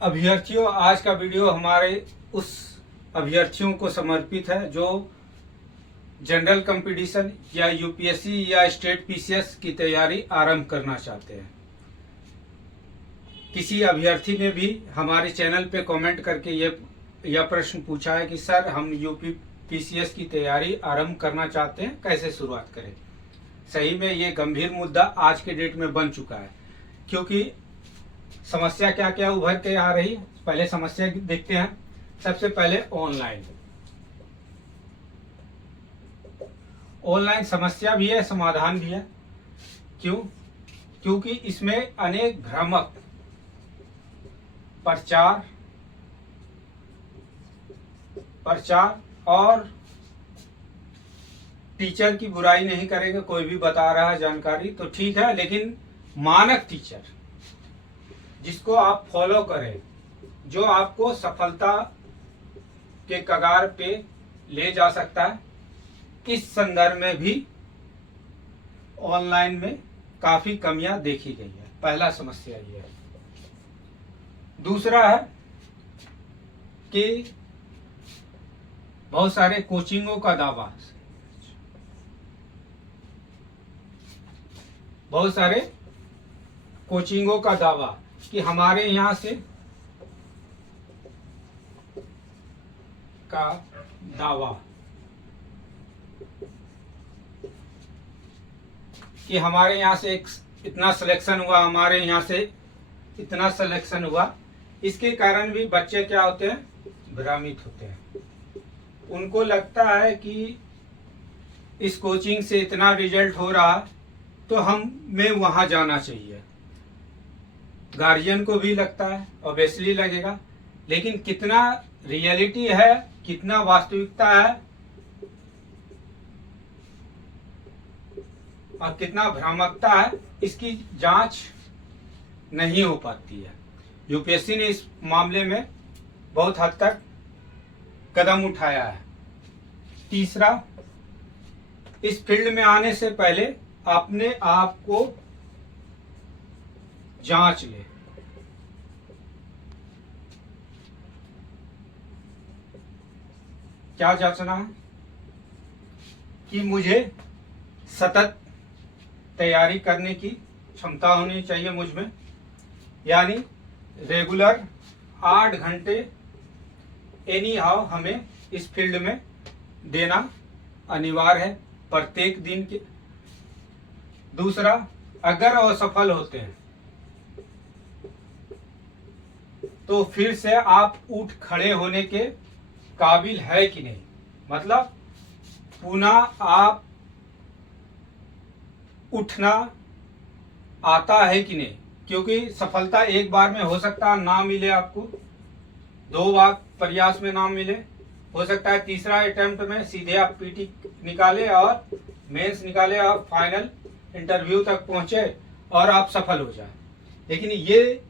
अभ्यर्थियों, आज का वीडियो हमारे उस अभ्यर्थियों को समर्पित है जो जनरल कंपटीशन या यूपीएससी या स्टेट पीसीएस की तैयारी आरंभ करना चाहते हैं। किसी अभ्यर्थी ने भी हमारे चैनल पे कमेंट करके यह प्रश्न पूछा है कि सर, हम यूपी पीसीएस की तैयारी आरंभ करना चाहते हैं, कैसे शुरुआत करें। सही में ये गंभीर मुद्दा आज के डेट में बन चुका है, क्योंकि समस्या क्या क्या उभर के आ रही है। पहले समस्या देखते हैं। सबसे पहले ऑनलाइन समस्या भी है, समाधान भी है। क्यों? क्योंकि इसमें अनेक भ्रामक प्रचार और टीचर की बुराई नहीं करेंगे। कोई भी बता रहा है जानकारी तो ठीक है, लेकिन मानक टीचर जिसको आप फॉलो करें, जो आपको सफलता के कगार पे ले जा सकता है, इस संदर्भ में भी ऑनलाइन में काफी कमियां देखी गई है। पहला समस्या ये है। दूसरा है कि बहुत सारे कोचिंगों का दावा, कि हमारे यहाँ से का दावा कि हमारे यहाँ से इतना सिलेक्शन हुआ, हमारे यहाँ से इतना सिलेक्शन हुआ। इसके कारण भी बच्चे क्या होते हैं, भ्रमित होते हैं। उनको लगता है कि इस कोचिंग से इतना रिजल्ट हो रहा तो हमें वहां जाना चाहिए। गार्जियन को भी लगता है, ऑब्वियसली लगेगा, लेकिन कितना रियलिटी है, कितना वास्तविकता है और कितना भ्रामकता है, इसकी जांच नहीं हो पाती है। यूपीएससी ने इस मामले में बहुत हद तक कदम उठाया है। तीसरा, इस फील्ड में आने से पहले अपने आप को जांच ले। क्या जांचना है? कि मुझे सतत तैयारी करने की क्षमता होनी चाहिए मुझ में, यानी रेगुलर 8 घंटे एनी हाउ हमें इस फील्ड में देना अनिवार्य है प्रत्येक दिन के। दूसरा, अगर असफल होते हैं तो फिर से आप उठ खड़े होने के काबिल है कि नहीं, मतलब पुनः आप उठना आता है कि नहीं। क्योंकि सफलता एक बार में हो सकता है ना मिले आपको, 2 बार प्रयास में ना मिले, हो सकता है तीसरा अटेम्प्ट में सीधे आप पीटी निकाले और मेंस निकाले और फाइनल इंटरव्यू तक पहुंचे और आप सफल हो जाए। लेकिन ये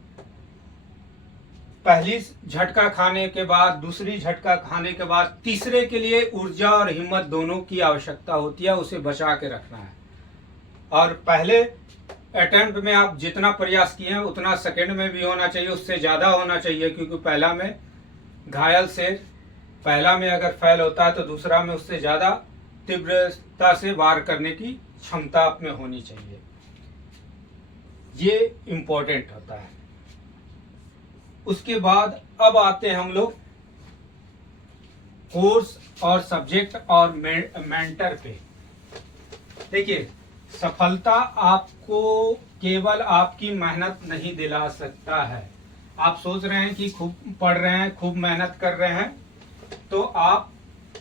पहली झटका खाने के बाद, दूसरी झटका खाने के बाद, तीसरे के लिए ऊर्जा और हिम्मत दोनों की आवश्यकता होती है। उसे बचा के रखना है। और पहले अटेम्प्ट में आप जितना प्रयास किए हैं उतना सेकंड में भी होना चाहिए, उससे ज्यादा होना चाहिए। क्योंकि पहला में घायल शेर, पहला में अगर फेल होता है तो दूसरा में उससे ज्यादा तीव्रता से वार करने की क्षमता आप में होनी चाहिए। ये इम्पोर्टेंट होता है। उसके बाद अब आते हैं हम लोग कोर्स और सब्जेक्ट और मेंटर पे। देखिए, सफलता आपको केवल आपकी मेहनत नहीं दिला सकता है। आप सोच रहे हैं कि खूब पढ़ रहे हैं, खूब मेहनत कर रहे हैं तो आप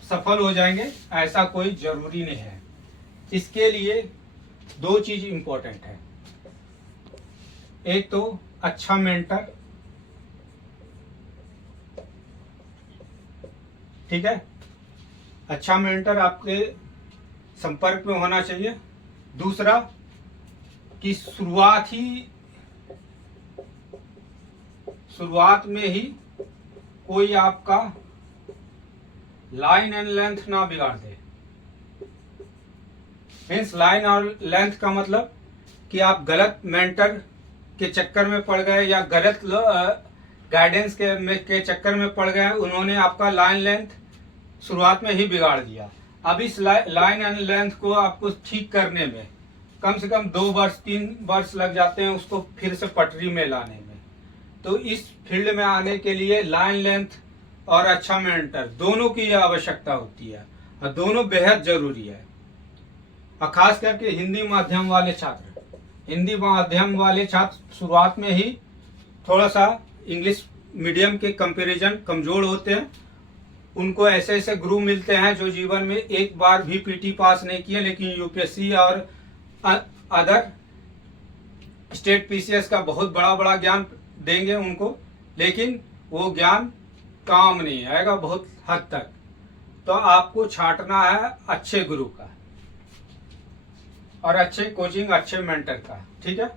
सफल हो जाएंगे, ऐसा कोई जरूरी नहीं है। इसके लिए 2 चीज इंपॉर्टेंट है। एक तो अच्छा मेंटर, ठीक है, अच्छा मेंटर आपके संपर्क में होना चाहिए। दूसरा कि शुरुआत में ही कोई आपका लाइन एंड लेंथ ना बिगाड़ दे। मीन्स लाइन और लेंथ का मतलब कि आप गलत मेंटर के चक्कर में पड़ गए या गलत गाइडेंस के चक्कर में पड़ गए, उन्होंने आपका लाइन लेंथ शुरुआत में ही बिगाड़ दिया। अब इस लाइन एंड लेंथ को आपको ठीक करने में कम से कम 2 वर्ष 3 वर्ष लग जाते हैं उसको फिर से पटरी में लाने में। तो इस फील्ड में आने के लिए लाइन लेंथ और अच्छा मेंटर दोनों की आवश्यकता होती है और दोनों बेहद जरूरी है। और खास करके हिंदी माध्यम वाले छात्र शुरुआत में ही थोड़ा सा इंग्लिश मीडियम के कंपैरिजन कमजोर होते हैं। उनको ऐसे ऐसे गुरु मिलते हैं जो जीवन में एक बार भी पीटी पास नहीं किए, लेकिन यूपीएससी और अदर स्टेट पीसीएस का बहुत बड़ा ज्ञान देंगे उनको, लेकिन वो ज्ञान काम नहीं आएगा बहुत हद तक। तो आपको छांटना है अच्छे गुरु का और अच्छे कोचिंग अच्छे मेंटर का। ठीक है,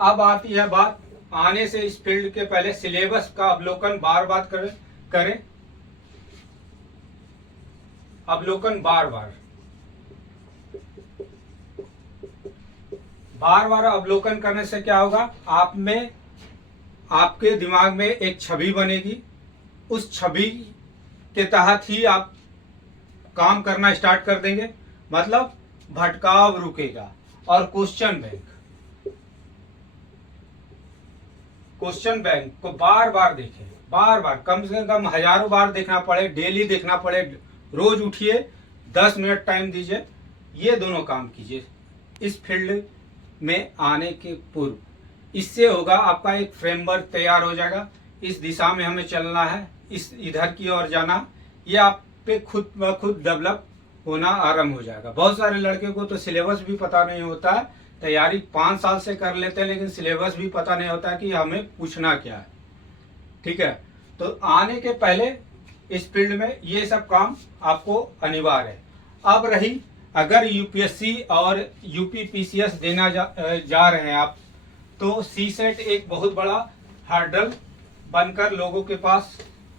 अब आती है बात आने से इस फील्ड के पहले सिलेबस का अवलोकन बार बार अवलोकन करने से क्या होगा, आपके दिमाग में एक छवि बनेगी। उस छवि के तहत ही आप काम करना स्टार्ट कर देंगे, मतलब भटकाव रुकेगा। और क्वेश्चन बैंक को बार बार देखें, कम से कम हजारों बार देखना पड़े, डेली देखना पड़े, रोज उठिए 10 मिनट टाइम दीजिए, ये दोनों काम कीजिए इस फील्ड में आने के पूर्व। इससे होगा आपका एक फ्रेमवर्क तैयार हो जाएगा, इस दिशा में हमें चलना है, इधर की ओर जाना, ये आप पे खुद ब खुद डेवलप होना आरंभ हो जाएगा। बहुत सारे लड़के को तो सिलेबस भी पता नहीं होता है, तैयारी 5 साल से कर लेते हैं लेकिन सिलेबस भी पता नहीं होता है कि हमें पूछना क्या है। ठीक है, तो आने के पहले इस फील्ड में ये सब काम आपको अनिवार्य है। अब रही अगर यूपीएससी और यूपी पीसीएस देना जा रहे हैं आप, तो सी सेट एक बहुत बड़ा हर्डल बनकर लोगों के पास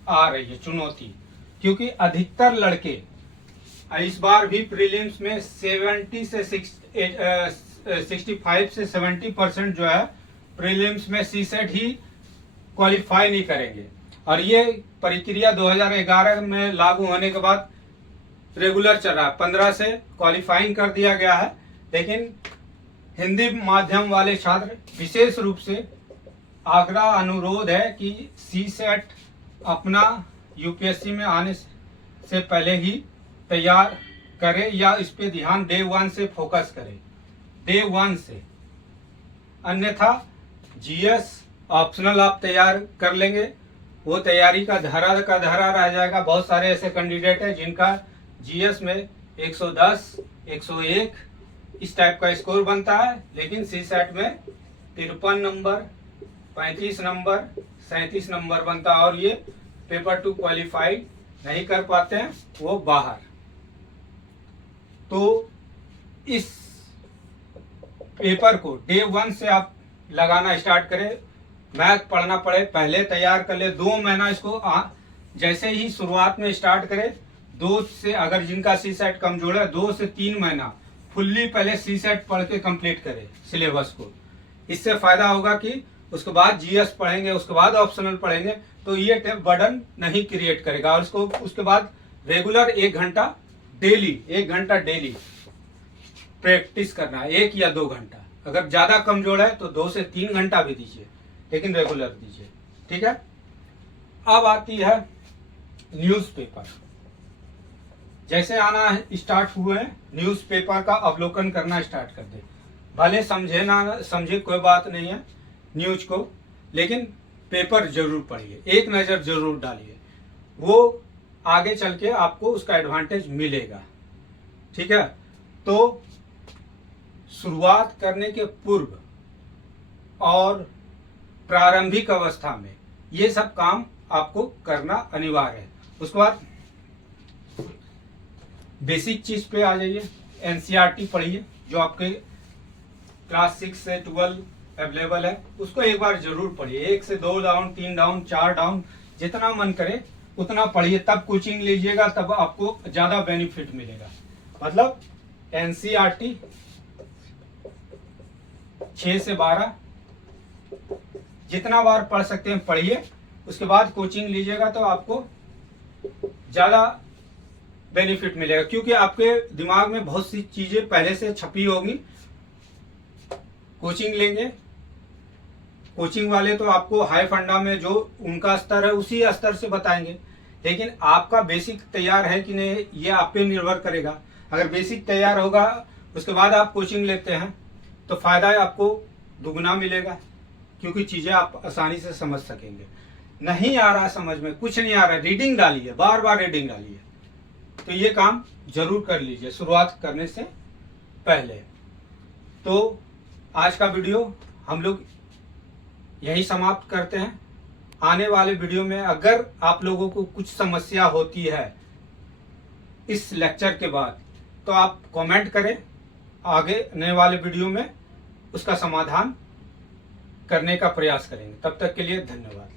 आ रही है, चुनौती। क्योंकि अधिकतर लड़के इस बार भी प्रीलिम्स में 65 से 70% जो है प्रीलिम्स में सी सेट ही क्वालिफाई नहीं करेंगे। और ये प्रक्रिया 2011 में लागू होने के बाद रेगुलर चल रहा है, 15 से क्वालिफाइंग कर दिया गया है। लेकिन हिंदी माध्यम वाले छात्र विशेष रूप से आग्रह अनुरोध है कि सी सेट अपना यूपीएससी में आने से पहले ही तैयार करे, या इस पे ध्यान डे 1 से फोकस करे, डे 1 से। अन्यथा जीएस ऑप्शनल आप तैयार कर लेंगे, वो तैयारी का धरा रह जाएगा। बहुत सारे ऐसे कैंडिडेट हैं जिनका जीएस में 110, 101 इस टाइप का स्कोर बनता है, लेकिन सी सेट में 53 नंबर, 35 नंबर, 37 नंबर बनता है, और ये पेपर 2 क्वालिफाई नहीं कर पाते हैं, वो बाहर। तो इस पेपर को डे 1 से आप लगाना स्टार्ट करें। मैथ पढ़ना पड़े पहले तैयार कर ले, 2 महीना इसको जैसे ही शुरुआत में स्टार्ट करें, 2 से, अगर जिनका सी सेट कमजोर है, 2 से 3 महीना फुल्ली पहले सी सेट पढ़ के कंप्लीट करें सिलेबस को। इससे फायदा होगा कि उसके बाद जीएस पढ़ेंगे, उसके बाद ऑप्शनल पढ़ेंगे, तो ये बर्डन नहीं क्रिएट करेगा। और उसके बाद रेगुलर 1 घंटा डेली प्रैक्टिस करना है, 1 या 2 घंटा। अगर ज्यादा कमजोर है तो 2 से 3 घंटा भी दीजिए, लेकिन रेगुलर दीजिए। ठीक है, अब आती है न्यूज़पेपर। जैसे आना स्टार्ट हुए हैं, न्यूज़पेपर का अवलोकन करना स्टार्ट कर दे। भले समझे ना समझे कोई बात नहीं है न्यूज को, लेकिन पेपर जरूर पढ़िए, एक नज़र जरूर डालिए, वो आगे चल के आपको उसका एडवांटेज मिलेगा। ठीक है, तो शुरुआत करने के पूर्व और प्रारंभिक अवस्था में ये सब काम आपको करना अनिवार्य है। उसके बाद बेसिक चीज पे आ जाइए, एनसीईआरटी पढ़िए, जो आपके क्लास 6 से 12 अवेलेबल है, उसको एक बार जरूर पढ़िए। 1 से 2 डाउन, 3 डाउन, 4 डाउन, जितना मन करे उतना पढ़िए, तब कोचिंग लीजिएगा, तब आपको ज्यादा बेनिफिट मिलेगा। मतलब एनसीईआरटी 6 से 12 जितना बार पढ़ सकते हैं पढ़िए, उसके बाद कोचिंग लीजिएगा तो आपको ज़्यादा बेनिफिट मिलेगा, क्योंकि आपके दिमाग में बहुत सी चीज़ें पहले से छपी होगी। कोचिंग लेंगे, कोचिंग वाले तो आपको हाई फंडा में जो उनका स्तर है उसी स्तर से बताएंगे, लेकिन आपका बेसिक तैयार है कि नहीं ये आप पे निर्भर करेगा। अगर बेसिक तैयार होगा उसके बाद आप कोचिंग लेते हैं तो फायदा आपको दुगना मिलेगा, क्योंकि चीज़ें आप आसानी से समझ सकेंगे। नहीं आ रहा समझ में, कुछ नहीं आ रहा, रीडिंग डालिए, बार बार रीडिंग डालिए, तो ये काम जरूर कर लीजिए शुरुआत करने से पहले। तो आज का वीडियो हम लोग यही समाप्त करते हैं। आने वाले वीडियो में अगर आप लोगों को कुछ समस्या होती है इस लेक्चर के बाद तो आप कमेंट करें, आगे आने वाले वीडियो में उसका समाधान करने का प्रयास करेंगे। तब तक के लिए धन्यवाद।